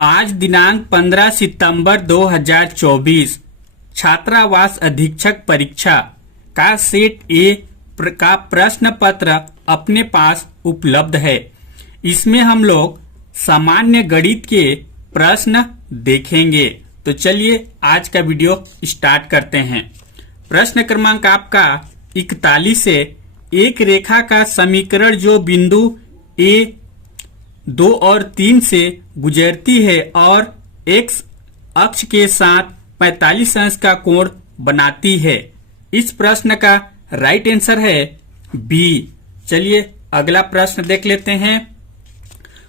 आज दिनांक 15 सितंबर 2024 छात्रावास अधीक्षक परीक्षा का सेट ए का प्रश्न पत्र अपने पास उपलब्ध है। इसमें हम लोग सामान्य गणित के प्रश्न देखेंगे। तो चलिए आज का वीडियो स्टार्ट करते हैं। प्रश्न क्रमांक आपका 41 से एक रेखा का समीकरण जो बिंदु ए 2 और 3 से गुजरती है और एक्स अक्ष के साथ 45 अंश का कोण बनाती है। इस प्रश्न का राइट आंसर है बी। चलिए अगला प्रश्न देख लेते हैं।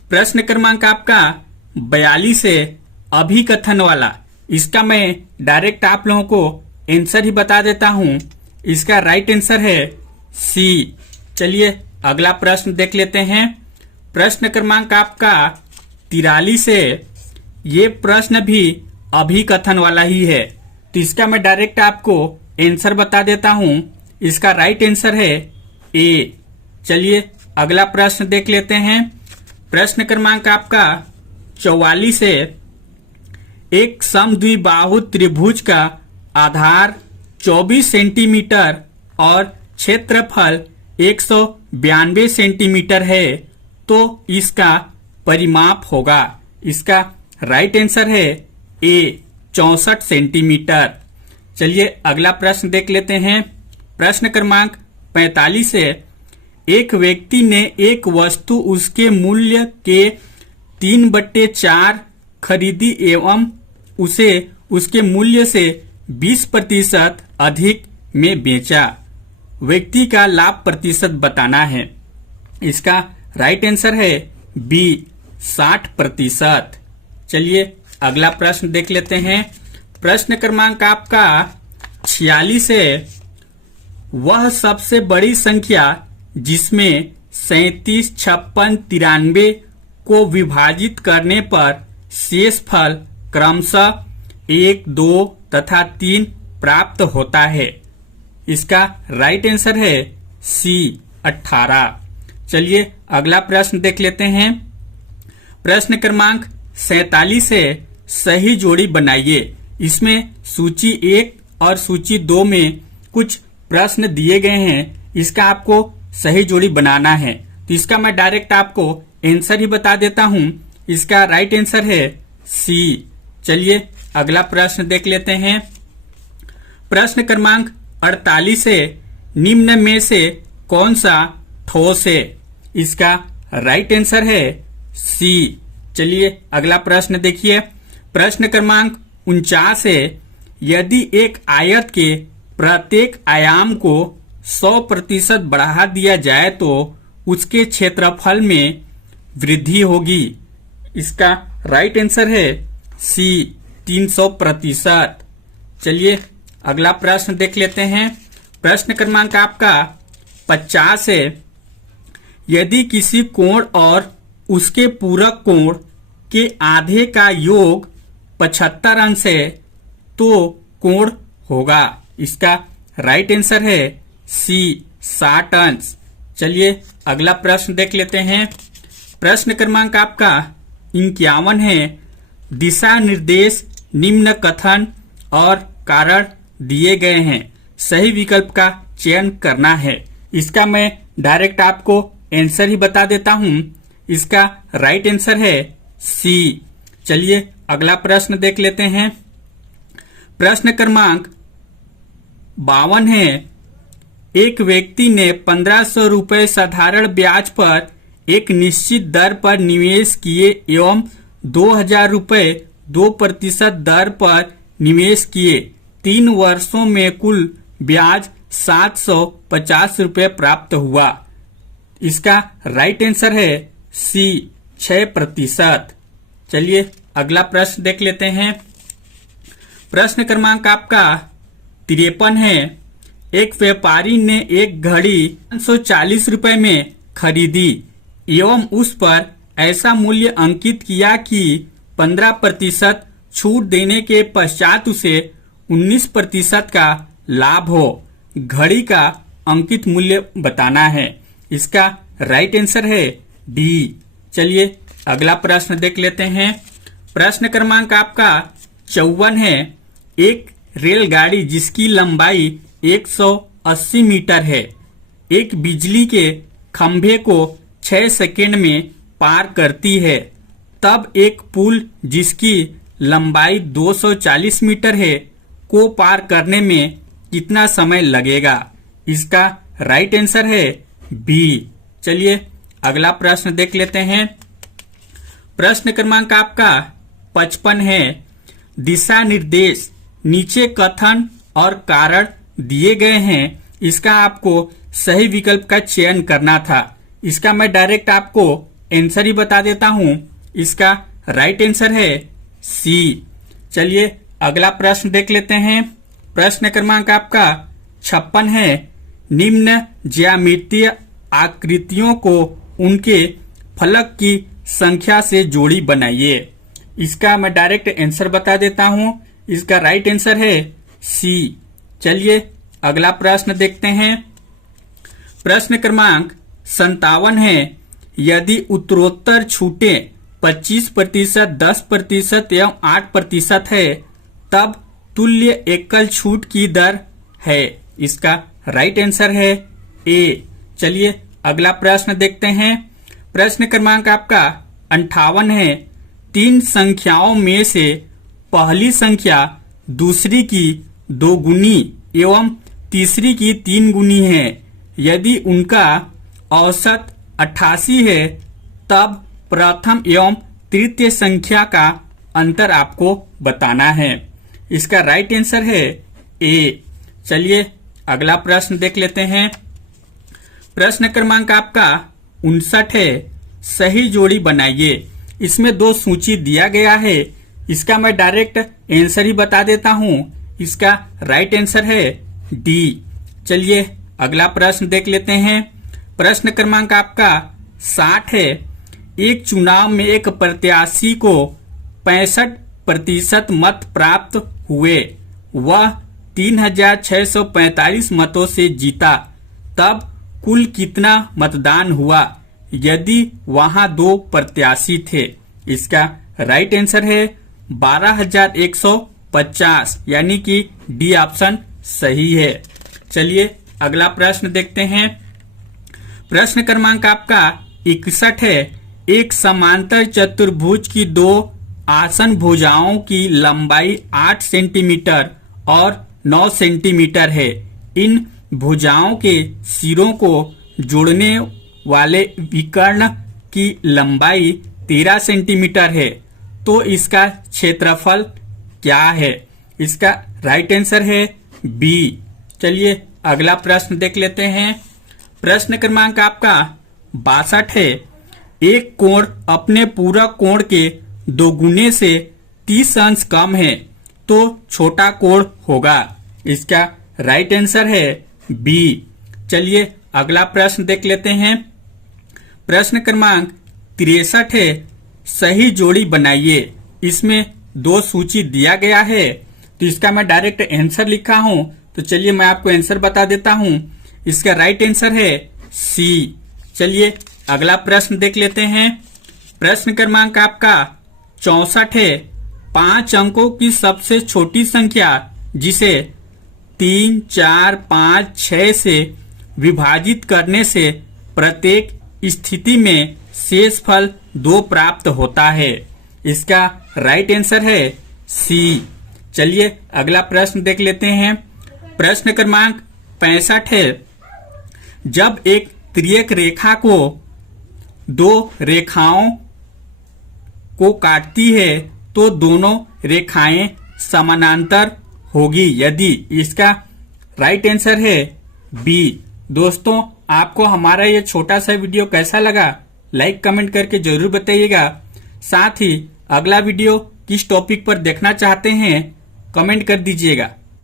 प्रश्न क्रमांक आपका 42 है अभिकथन वाला। इसका मैं डायरेक्ट आप लोगों को आंसर ही बता देता हूं। इसका राइट आंसर है सी। चलिए अगला प्रश्न देख लेते हैं। प्रश्न क्रमांक आपका 43 है। ये प्रश्न भी अभिकथन वाला ही है, तो इसका मैं डायरेक्ट आपको आंसर बता देता हूं। इसका राइट आंसर है ए। चलिए अगला प्रश्न देख लेते हैं। प्रश्न क्रमांक आपका 44 है। एक समद्विबाहु त्रिभुज का आधार 24 सेंटीमीटर और क्षेत्रफल 192 सेंटीमीटर है, तो इसका परिमाप होगा। इसका राइट आंसर है ए 64 सेंटीमीटर। चलिए अगला प्रश्न देख लेते हैं। प्रश्न क्रमांक 45 है। एक व्यक्ति ने एक वस्तु उसके मूल्य के 3/4 खरीदी एवं उसे उसके मूल्य से 20% अधिक में बेचा। व्यक्ति का लाभ प्रतिशत बताना है। इसका राइट आंसर है बी 60%। चलिए अगला प्रश्न देख लेते हैं। प्रश्न क्रमांक आपका 46 है। वह सबसे बड़ी संख्या जिसमें 37, 56, 93 को विभाजित करने पर शेषफल क्रमशः 1, 2 तथा 3 प्राप्त होता है। इसका राइट आंसर है सी 18। चलिए अगला प्रश्न देख लेते हैं। प्रश्न क्रमांक 47 है। सही जोड़ी बनाइए। इसमें सूची 1 और सूची 2 में कुछ प्रश्न दिए गए हैं। इसका आपको सही जोड़ी बनाना है, तो इसका मैं डायरेक्ट आपको आंसर ही बता देता हूं। इसका राइट आंसर है सी। चलिए अगला प्रश्न देख लेते हैं। प्रश्न क्रमांक 48 है। निम्न में से कौन सा ठोस है? इसका राइट आंसर है सी। चलिए अगला प्रश्न देखिए। प्रश्न क्रमांक 49 है। यदि एक आयत के प्रत्येक आयाम को 100% बढ़ा दिया जाए तो उसके क्षेत्रफल में वृद्धि होगी। इसका राइट आंसर है सी 300%। चलिए अगला प्रश्न देख लेते हैं। प्रश्न क्रमांक आपका 50 है। यदि किसी कोण और उसके पूरक कोण के आधे का योग 75 अंश है तो कोण होगा। इसका राइट आंसर है सी 60 अंश। चलिए अगला प्रश्न देख लेते हैं। प्रश्न क्रमांक आपका 51 है। दिशा निर्देश निम्न कथन और कारण दिए गए हैं। सही विकल्प का चयन करना है। इसका मैं डायरेक्ट आपको आंसर ही बता देता हूं। इसका राइट आंसर है सी। चलिए अगला प्रश्न देख लेते हैं। प्रश्न क्रमांक 52 है। एक व्यक्ति ने 1500 रुपए साधारण ब्याज पर एक निश्चित दर पर निवेश किए एवं 2000 रुपए 2% दर पर निवेश किए। 3 वर्षों में कुल ब्याज 750 रुपए प्राप्त हुआ। इसका राइट आंसर है सी 6%। चलिए अगला प्रश्न देख लेते हैं। प्रश्न क्रमांक आपका 53 है। एक व्यापारी ने एक घड़ी 540 रुपए में खरीदी एवं उस पर ऐसा मूल्य अंकित किया कि 15% छूट देने के पश्चात उसे 19% का लाभ हो। घड़ी का अंकित मूल्य बताना है। इसका राइट आंसर है डी। चलिए अगला प्रश्न देख लेते हैं। प्रश्न क्रमांक आपका 54 है। एक रेलगाड़ी जिसकी लंबाई 180 मीटर है, एक बिजली के खंभे को 6 सेकेंड में पार करती है, तब एक पुल जिसकी लंबाई 240 मीटर है को पार करने में कितना समय लगेगा? इसका राइट आंसर है बी। चलिए अगला प्रश्न देख लेते हैं। प्रश्न क्रमांक आपका 55 है। दिशा निर्देश नीचे कथन और कारण दिए गए हैं, इसका आपको सही विकल्प का चयन करना था। इसका मैं डायरेक्ट आपको आंसर ही बता देता हूं। इसका राइट आंसर है सी। चलिए अगला प्रश्न देख लेते हैं। प्रश्न क्रमांक आपका 56 है। निम्न ज्यामितीय आकृतियों को उनके फलक की संख्या से जोड़ी बनाइए। इसका मैं डायरेक्ट आंसर बता देता हूं। इसका राइट आंसर है सी। चलिए अगला प्रश्न देखते हैं। प्रश्न क्रमांक 57 है। यदि उत्तरोत्तर छूटें 25%, 10% एवं 8% है, तब तुल्य एकल छूट की दर है। इसका राइट आंसर है ए। चलिए अगला प्रश्न देखते हैं। प्रश्न क्रमांक आपका 58 है। 3 संख्याओं में से पहली संख्या दूसरी की 2 गुनी एवं तीसरी की 3 गुनी है। यदि उनका औसत 88 है, तब प्रथम एवं तृतीय संख्या का अंतर आपको बताना है। इसका राइट आंसर है ए। चलिए अगला प्रश्न देख लेते हैं। प्रश्न क्रमांक आपका 59 है। सही जोड़ी बनाइए। इसमें 2 सूची दिया गया है। इसका मैं डायरेक्ट आंसर ही बता देता हूं। इसका राइट आंसर है डी। चलिए अगला प्रश्न देख लेते हैं। प्रश्न क्रमांक आपका 60 है। एक चुनाव में एक प्रत्याशी को 65% मत प्राप्त हुए, वह 3645 मतों से जीता, तब कुल कितना मतदान हुआ यदि वहां 2 प्रत्याशी थे? इसका राइट आंसर है 12150, यानी कि डी ऑप्शन सही है। चलिए अगला प्रश्न देखते हैं। प्रश्न क्रमांक आपका 61 है। एक समांतर चतुर्भुज की 2 आसन भुजाओं की लंबाई 8 सेंटीमीटर और 9 सेंटीमीटर है। इन भुजाओं के सिरों को जोड़ने वाले विकर्ण की लंबाई 13 सेंटीमीटर है, तो इसका क्षेत्रफल क्या है? इसका राइट आंसर है बी। चलिए अगला प्रश्न देख लेते हैं। प्रश्न क्रमांक आपका 62 है। एक कोण अपने पूरक कोण के 2 गुने से 30 अंश कम है, तो छोटा कोण होगा। इसका राइट आंसर है बी। चलिए अगला प्रश्न देख लेते हैं। प्रश्न क्रमांक 63 है। सही जोड़ी बनाइए। इसमें 2 सूची दिया गया है, तो इसका मैं डायरेक्ट आंसर लिखा हूं। तो चलिए मैं आपको आंसर बता देता हूं। इसका राइट आंसर है सी। चलिए अगला प्रश्न देख लेते हैं। प्रश्न क्रमांक आपका 64 है। 5 अंकों की सबसे छोटी संख्या जिसे 3, 4, 5, 6 से विभाजित करने से प्रत्येक स्थिति में शेषफल 2 प्राप्त होता है। इसका राइट आंसर है सी। चलिए अगला प्रश्न देख लेते हैं। प्रश्न क्रमांक 65 है। जब एक तिर्यक रेखा को 2 रेखाओं को काटती है, तो दोनों रेखाएं समानांतर होगी यदि। इसका राइट आंसर है बी। दोस्तों आपको हमारा ये छोटा सा वीडियो कैसा लगा, लाइक कमेंट करके जरूर बताइएगा। साथ ही अगला वीडियो किस टॉपिक पर देखना चाहते हैं कमेंट कर दीजिएगा।